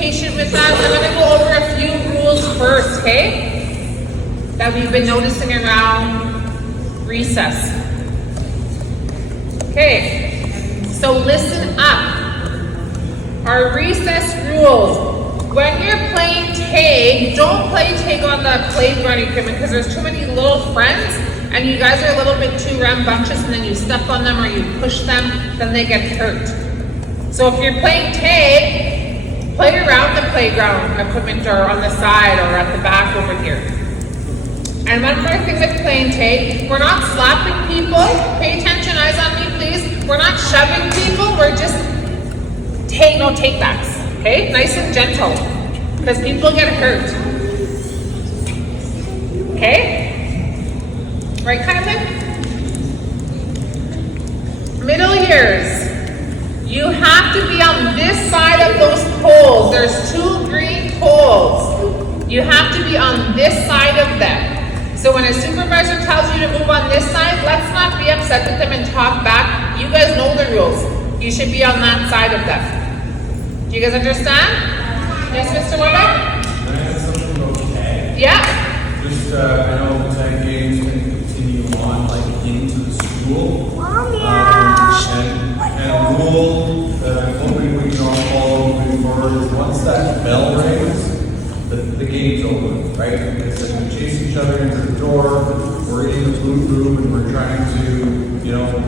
patient with us. I'm going to go over a few rules first, okay? That we've been noticing around recess. Okay, so listen up. Our recess rules. When you're playing tag, don't play tag on the playground equipment because there's too many little friends and you guys are a little bit too rambunctious and then you step on them or you push them, then they get hurt. So if you're playing tag, play around the playground equipment or on the side or at the back over here. And one more thing with playing tag, we're not slapping people. Pay attention, eyes on me please. We're not shoving people, we're just no take backs. Okay, nice and gentle, because people get hurt. Okay? Right, Kylan? Middle ears. You have to be on this side of those poles. There's 2 green poles. You have to be on this side of them. So when a supervisor tells you to move on this side, let's not be upset with them and talk back. You guys know the rules. You should be on that side of them. Do you guys understand? Yes, Mr. Warbeck? Can I add something about tag? Yeah. Just, I know the tag games can continue on like into the school. And a rule that I'm hoping we can all follow moving forward is once that bell rings, the game's over, right? Because if we chase each other into the door, we're in the blue room and we're trying to,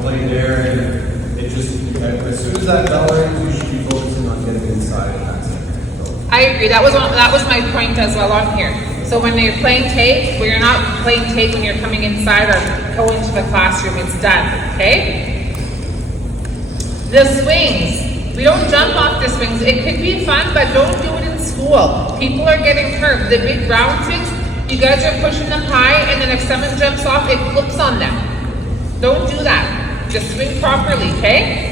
play there, and it just, as soon as that bell rings, we should be focusing on getting inside and that's it. So. I agree. That was my point as well on here. So when you're playing tag, well, you're not playing tag when you're coming inside or go into the classroom. It's done, okay? The swings. We don't jump off the swings. It could be fun, but don't do it in school. People are getting hurt. The big round swings, you guys are pushing them high, and then if someone jumps off, it flips on them. Don't do that. Just swing properly, okay?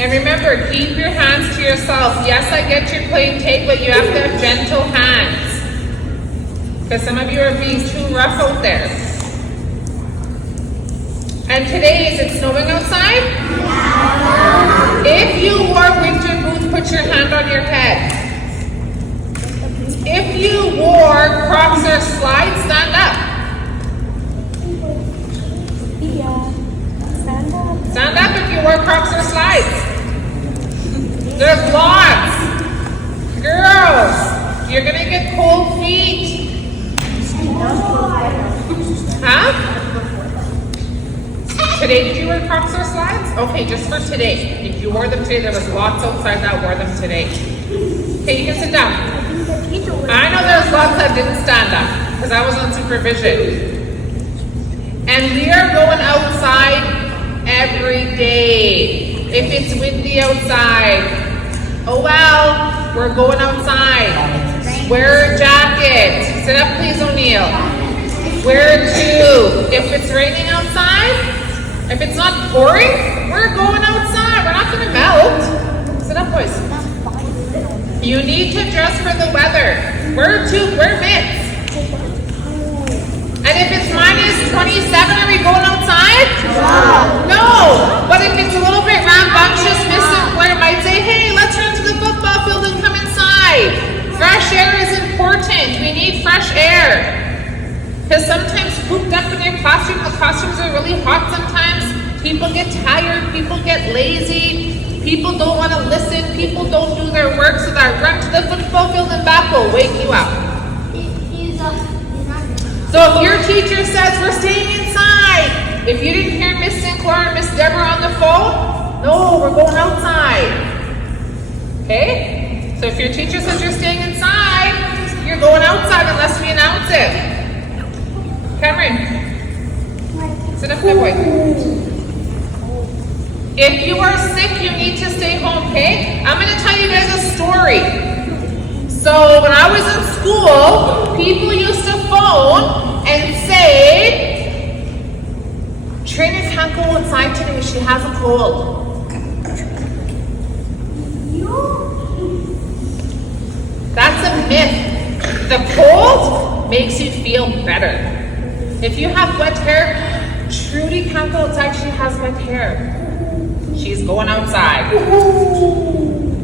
And remember, keep your hands to yourself. Yes, I get you're playing tag, but you have to have gentle hands. Because some of you are being too rough out there. And today, is it snowing outside? If you wore winter boots, put your hand on your head. If you wore Crocs or slides, stand up. Stand up if you wore Crocs or slides. There's lots. Girls, you're gonna get cold feet. Huh? Today, did you wear Crocs or slides? Okay, just for today. If you wore them today, there was lots outside that wore them today. Okay, you can sit down. I know there's lots that didn't stand up because I was on supervision. And we are going outside every day. If it's windy outside, oh well, we're going outside. Wear a jacket. Sit up please, O'Neill. Wear 2. If it's raining outside, if it's not pouring, we're going outside. We're not going to melt. Sit up, boys. You need to dress for the weather. Wear mitts. And if it's -27, are we going outside? No. But if it's a little bit rambunctious, Mr. Blair might say, hey, let's run to the football field and come inside. Fresh air is important. We need fresh air. Because sometimes cooped up in your classroom, the classrooms are really hot sometimes. People get tired, people get lazy, people don't want to listen, people don't do their work, so that run to the football field and back will wake you up. So if your teacher says we're staying inside, if you didn't hear Miss Sinclair and Miss Deborah on the phone, no, we're going outside. Okay? So if your teacher says you're staying inside, you're going outside unless we announce it. Cameron, sit up there, boy. If you are sick, you need to stay home, okay? I'm going to tell you guys a story. So when I was in school, people used to phone and say, Trina can't go outside today, she has a cold. That's a myth. The cold makes you feel better. If you have wet hair, Trudy can't go outside, she has wet hair. She's going outside.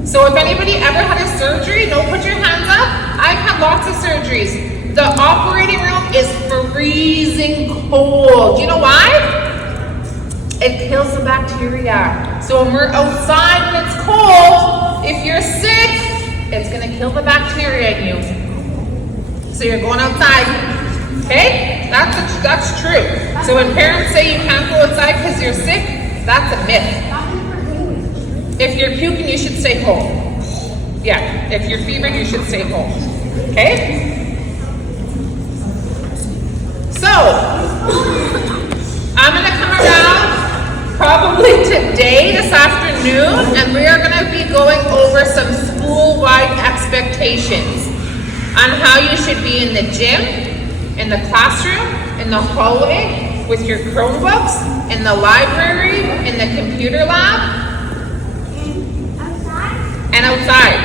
So if anybody ever had a surgery, don't put your hands up. I've had lots of surgeries. The operating room is freezing cold. You know why? It kills the bacteria. So when we're outside and it's cold, if you're sick, it's gonna kill the bacteria in you. So you're going outside, okay? That's true. So when parents say you can't go outside because you're sick, that's a myth. If you're puking, you should stay home. Yeah, if you're fevering, you should stay home, okay? So, I'm gonna come around probably today, this afternoon, and we are going to be going over some school-wide expectations on how you should be in the gym, in the classroom, in the hallway, with your Chromebooks, in the library, in the computer lab, and outside.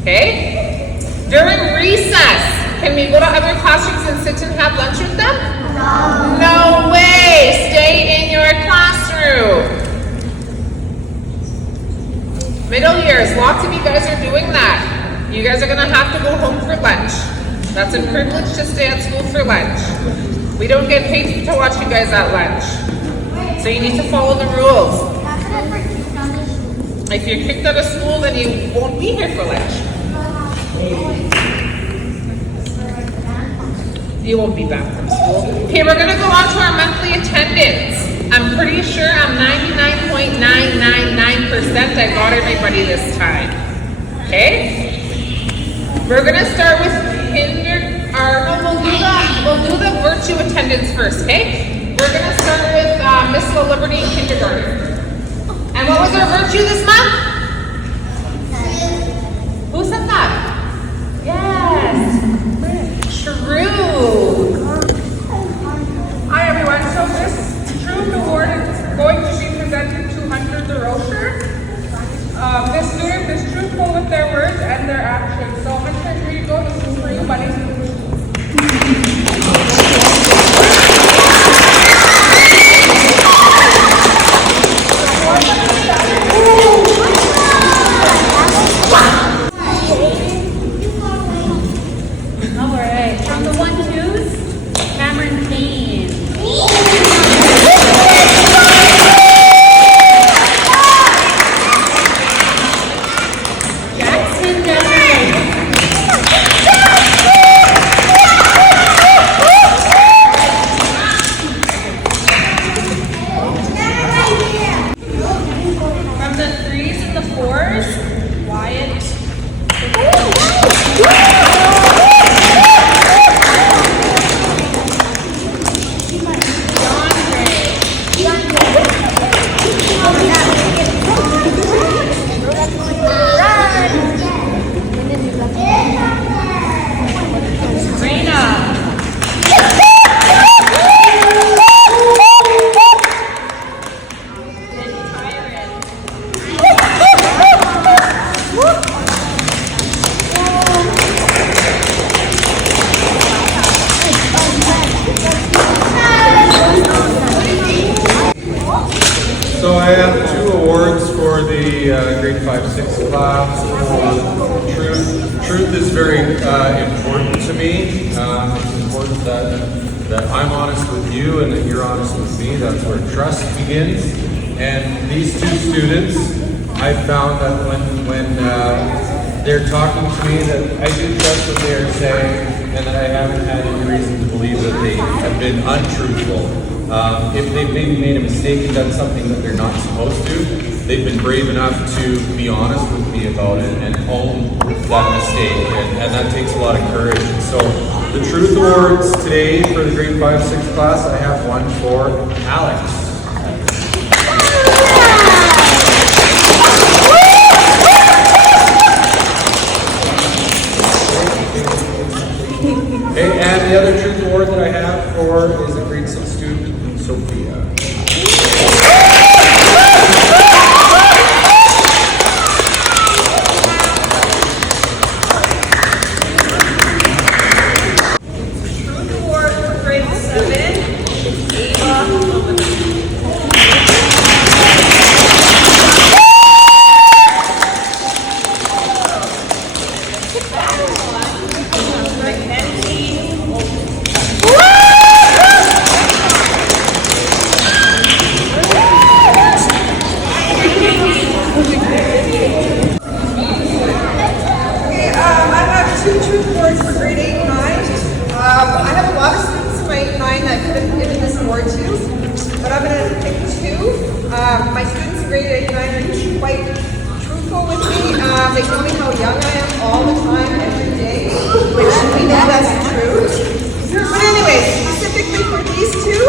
Okay? During recess, can we go to other classrooms and sit and have lunch with them? No way! Stay in your classroom. Middle years, lots of you guys are doing that. You guys are gonna have to go home for lunch. That's a privilege to stay at school for lunch. We don't get paid to watch you guys at lunch. So you need to follow the rules. If you're kicked out of school, then you won't be here for lunch. You won't be back from school. Okay, we're gonna go on to our monthly attendance. I'm pretty sure I'm 99.999%. I got everybody this time. Okay? We're gonna start with we'll do the virtue attendance first, okay? We're gonna start with Miss La Liberty in kindergarten. And what was our virtue this month? Who said that? Yes. True. Hi everyone, so this Truth Award is going to be presented to Hunter DeRocher. This student is truthful with their words and their actions. So Hunter, here you go, this is for you, buddy. So I have two awards for the grade 5-6 class. Truth is very important to me. It's important that I'm honest with you and that you're honest with me. That's where trust begins. And these two students, I found that when they're talking to me, that I do trust what they are saying, and that I haven't had any reason to believe that they have been untruthful. If they've maybe made a mistake and done something that they're not supposed to, they've been brave enough to be honest with me about it and own that mistake, and that takes a lot of courage. And so the Truth Awards today for the grade 5-6 class, I have one for Alex. Okay, and the other Truth Award that I have for is a grade 6 student, Sophia. Truth Award for grade 7, Ava. My students in grade 8 and 9 are usually quite truthful with me. They tell me how young I am all the time, every day, which we know that's true. But anyway, specifically for these two,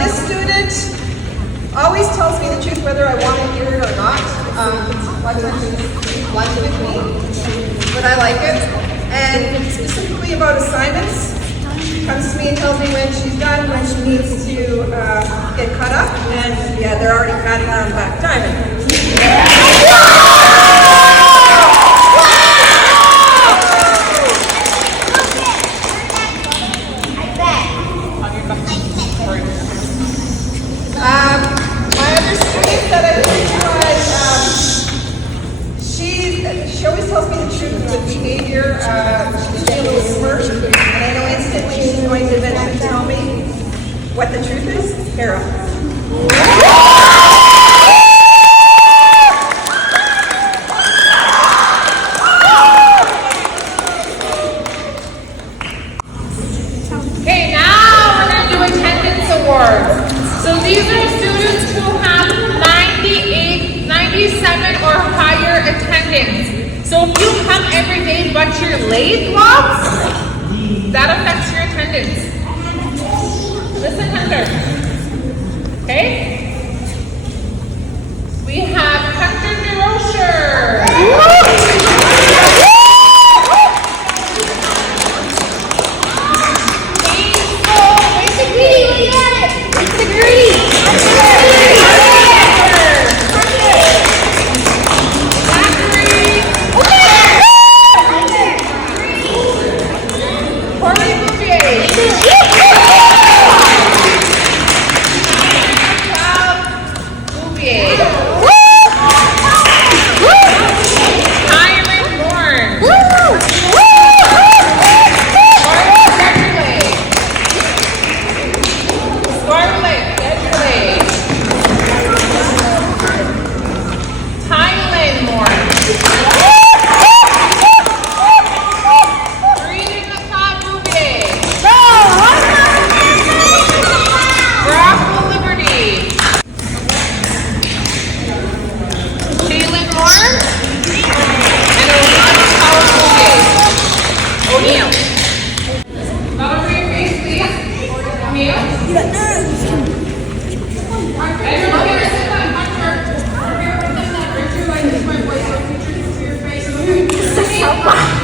this student always tells me the truth whether I want to hear it or not. One time she was blunt with me, but I like it. And specifically about assignments, she comes to me and tells me when she's done, when she needs to get cut up, and yeah, they're already patting her on the back. Diamond. My other student that I think was, she always tells me the truth with behavior. She's a little smirk, and I know instantly she's going to eventually tell me what the truth is. Carol. Okay, now we're going to do attendance awards. So these are students who have 98, 97 or higher attendance. So if you come every day but you're late, lots, that affects your attendance. Listen, Hunter. Okay? We have Hunter DeRocher. So far.